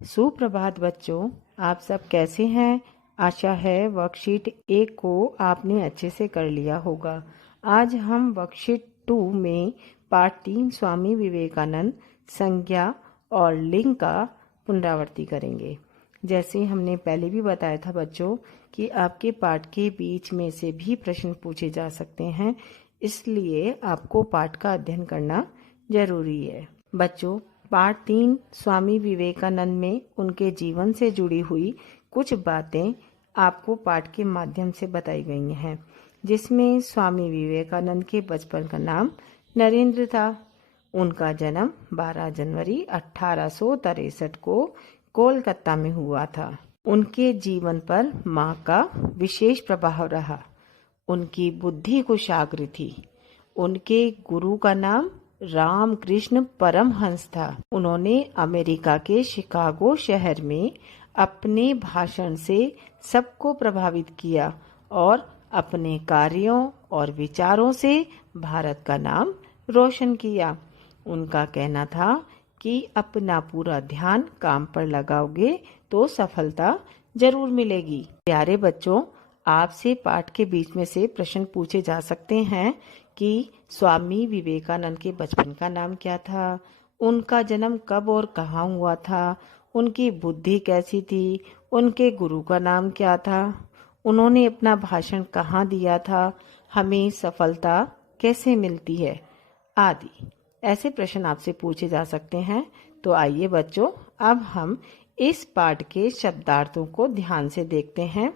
सुप्रभात बच्चों, आप सब कैसे हैं? आशा है वर्कशीट 1 को आपने अच्छे से कर लिया होगा। आज हम वर्कशीट 2 में पार्ट 3 स्वामी विवेकानंद संज्ञा और लिंग का पुनरावृत्ति करेंगे। जैसे हमने पहले भी बताया था बच्चों कि आपके पाठ के बीच में से भी प्रश्न पूछे जा सकते हैं, इसलिए आपको पाठ का अध्ययन करना जरूरी है। बच्चों, पार्ट 3 स्वामी विवेकानंद में उनके जीवन से जुड़ी हुई कुछ बातें आपको पाठ के माध्यम से बताई गई हैं, जिसमें स्वामी विवेकानंद के बचपन का नाम नरेंद्र था। उनका जन्म 12 जनवरी 1863 को कोलकाता में हुआ था। उनके जीवन पर माँ का विशेष प्रभाव रहा। उनकी बुद्धि कुशाग्र थी। उनके गुरु का नाम रामकृष्ण परमहंस था। उन्होंने अमेरिका के शिकागो शहर में अपने भाषण से सबको प्रभावित किया और अपने कार्यों और विचारों से भारत का नाम रोशन किया। उनका कहना था कि अपना पूरा ध्यान काम पर लगाओगे तो सफलता जरूर मिलेगी। प्यारे बच्चों, आपसे पाठ के बीच में से प्रश्न पूछे जा सकते हैं कि स्वामी विवेकानंद के बचपन का नाम क्या था, उनका जन्म कब और कहाँ हुआ था, उनकी बुद्धि कैसी थी, उनके गुरु का नाम क्या था, उन्होंने अपना भाषण कहाँ दिया था, हमें सफलता कैसे मिलती है, आदि ऐसे प्रश्न आपसे पूछे जा सकते हैं। तो आइए बच्चों, अब हम इस पाठ के शब्दार्थों को ध्यान से देखते हैं।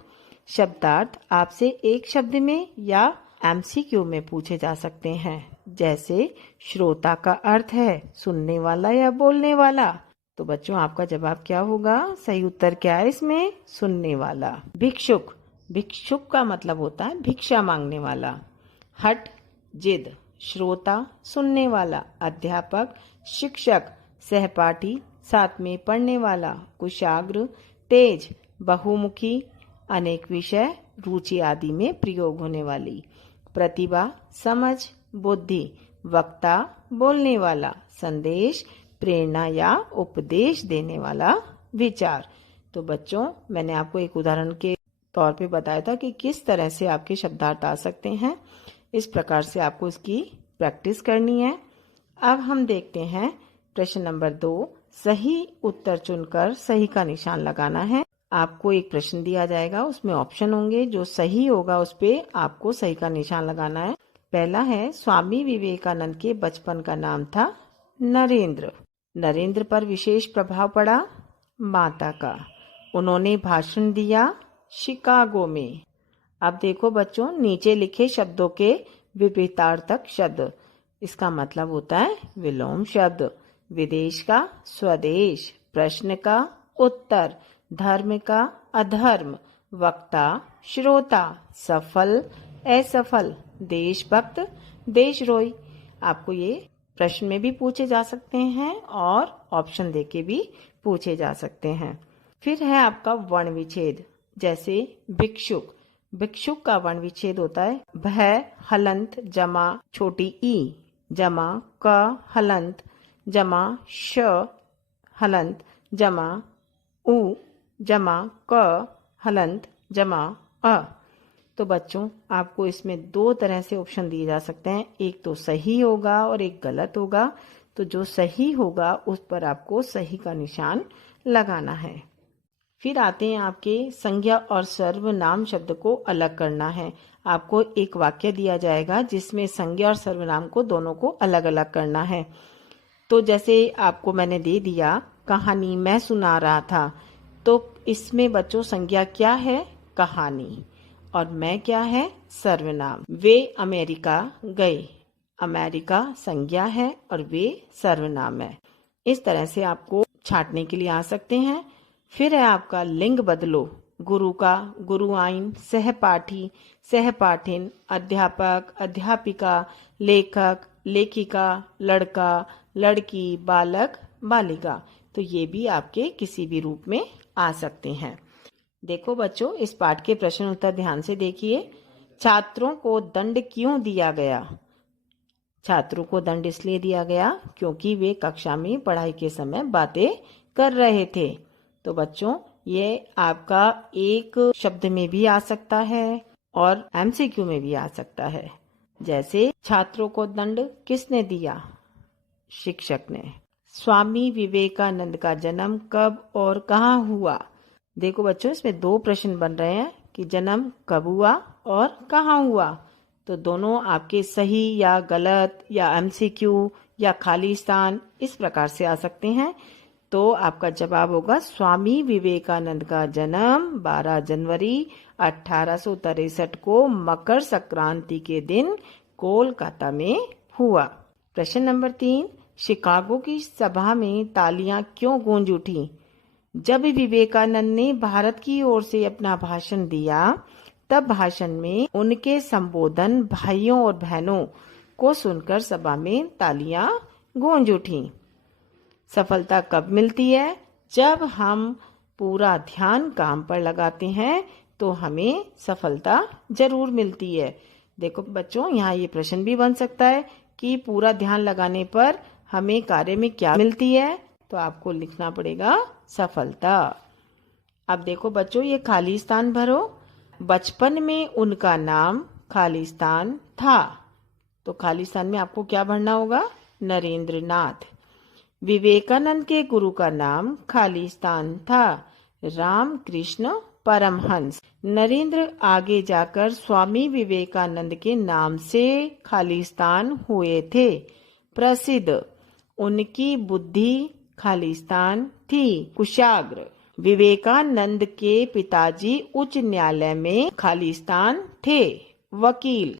शब्दार्थ आपसे एक शब्द में या एमसीक्यू में पूछे जा सकते हैं। जैसे श्रोता का अर्थ है सुनने वाला या बोलने वाला। तो बच्चों, आपका जवाब क्या होगा? सही उत्तर क्या है इसमें? सुनने वाला। भिक्षुक, भिक्षुक का मतलब होता है भिक्षा मांगने वाला। हठ, जिद, श्रोता सुनने वाला। अध्यापक, शिक्षक, सहपाठी साथ में पढ़ने वाला। कुशाग्र, तेज, बहुमुखी, अनेक विषय, रुचि आदि में प्रयोग होने वाली। प्रतिभा, समझ, बुद्धि, वक्ता, बोलने वाला। संदेश, प्रेरणा या उपदेश देने वाला। विचार। तो बच्चों, मैंने आपको एक उदाहरण के तौर पे बताया था कि किस तरह से आपके शब्दार्थ आ सकते हैं। इस प्रकार से आपको इसकी प्रैक्टिस करनी है। अब हम देखते हैं प्रश्न नंबर 2। सही उत्तर चुनकर सही का निशान लगाना है। आपको एक प्रश्न दिया जाएगा, उसमें ऑप्शन होंगे, जो सही होगा उस पे आपको सही का निशान लगाना है। पहला है, स्वामी विवेकानंद के बचपन का नाम था नरेंद्र। नरेंद्र पर विशेष प्रभाव पड़ा माता का। उन्होंने भाषण दिया शिकागो में। अब देखो बच्चों, नीचे लिखे शब्दों के विपरीतार्थक शब्द, इसका मतलब होता है विलोम शब्द। विदेश का स्वदेश, प्रश्न का उत्तर, धर्म का अधर्म, वक्ता श्रोता, सफल असफल, देशभक्त देशद्रोही। आपको ये प्रश्न में भी पूछे जा सकते हैं और ऑप्शन देके भी पूछे जा सकते हैं। फिर है आपका वर्ण विच्छेद। जैसे भिक्षुक, भिक्षुक का वर्ण विच्छेद होता है भय हलंत जमा छोटी ई जमा क हलंत जमा श हलंत जमा उ जमा क हलंत जमा अ। तो बच्चों, आपको इसमें 2 तरह से ऑप्शन दिए जा सकते हैं, एक तो सही होगा और एक गलत होगा। तो जो सही होगा उस पर आपको सही का निशान लगाना है। फिर आते हैं आपके संज्ञा और सर्वनाम शब्द को अलग करना है। आपको एक वाक्य दिया जाएगा जिसमें संज्ञा और सर्वनाम को दोनों को अलग अलग करना है। तो जैसे आपको मैंने दे दिया, कहानी मैं सुना रहा था, तो इसमें बच्चों संज्ञा क्या है? कहानी। और मैं क्या है? सर्वनाम। वे अमेरिका गए, अमेरिका संज्ञा है और वे सर्वनाम है। इस तरह से आपको छांटने के लिए आ सकते हैं। फिर है आपका लिंग बदलो। गुरु का गुरुआइन, सहपाठी सहपाठिन, अध्यापक अध्यापिका, लेखक लेखिका, लड़का लड़की, बालक बालिका। तो ये भी आपके किसी भी रूप में आ सकते हैं। देखो बच्चों, इस पाठ के प्रश्न उत्तर ध्यान से देखिए। छात्रों को दंड क्यों दिया गया? छात्रों को दंड इसलिए दिया गया क्योंकि वे कक्षा में पढ़ाई के समय बातें कर रहे थे। तो बच्चों ये आपका एक शब्द में भी आ सकता है और एमसीक्यू में भी आ सकता है। जैसे छात्रों को दंड किसने दिया? शिक्षक ने। स्वामी विवेकानंद का जन्म कब और कहाँ हुआ? देखो बच्चों, इसमें दो प्रश्न बन रहे हैं कि जन्म कब हुआ और कहाँ हुआ। तो दोनों आपके सही या गलत या एमसीक्यू या खाली स्थान इस प्रकार से आ सकते हैं। तो आपका जवाब होगा स्वामी विवेकानंद का जन्म 12 जनवरी 1863 को मकर संक्रांति के दिन कोलकाता में हुआ। प्रश्न नंबर 3, शिकागो की सभा में तालियां क्यों गूंज उठी? जब विवेकानंद ने भारत की ओर से अपना भाषण दिया तब भाषण में उनके संबोधन भाइयों और बहनों को सुनकर सभा में तालियां गूंज उठी। सफलता कब मिलती है? जब हम पूरा ध्यान काम पर लगाते हैं तो हमें सफलता जरूर मिलती है। देखो बच्चों, यहाँ ये प्रश्न भी बन सकता है कि पूरा ध्यान लगाने पर हमें कार्य में क्या मिलती है? तो आपको लिखना पड़ेगा सफलता। अब देखो बच्चों, ये खाली स्थान भरो। बचपन में उनका नाम खाली स्थान था, तो खाली स्थान में आपको क्या भरना होगा? नरेंद्र नाथ। विवेकानंद के गुरु का नाम खाली स्थान था, रामकृष्ण परमहंस। नरेंद्र आगे जाकर स्वामी विवेकानंद के नाम से खाली स्थान हुए थे। प्रसिद्ध, उनकी बुद्धि खाली स्थान थी। कुशाग्र, विवेकानंद के पिताजी उच्च न्यायालय में खाली स्थान थे। वकील,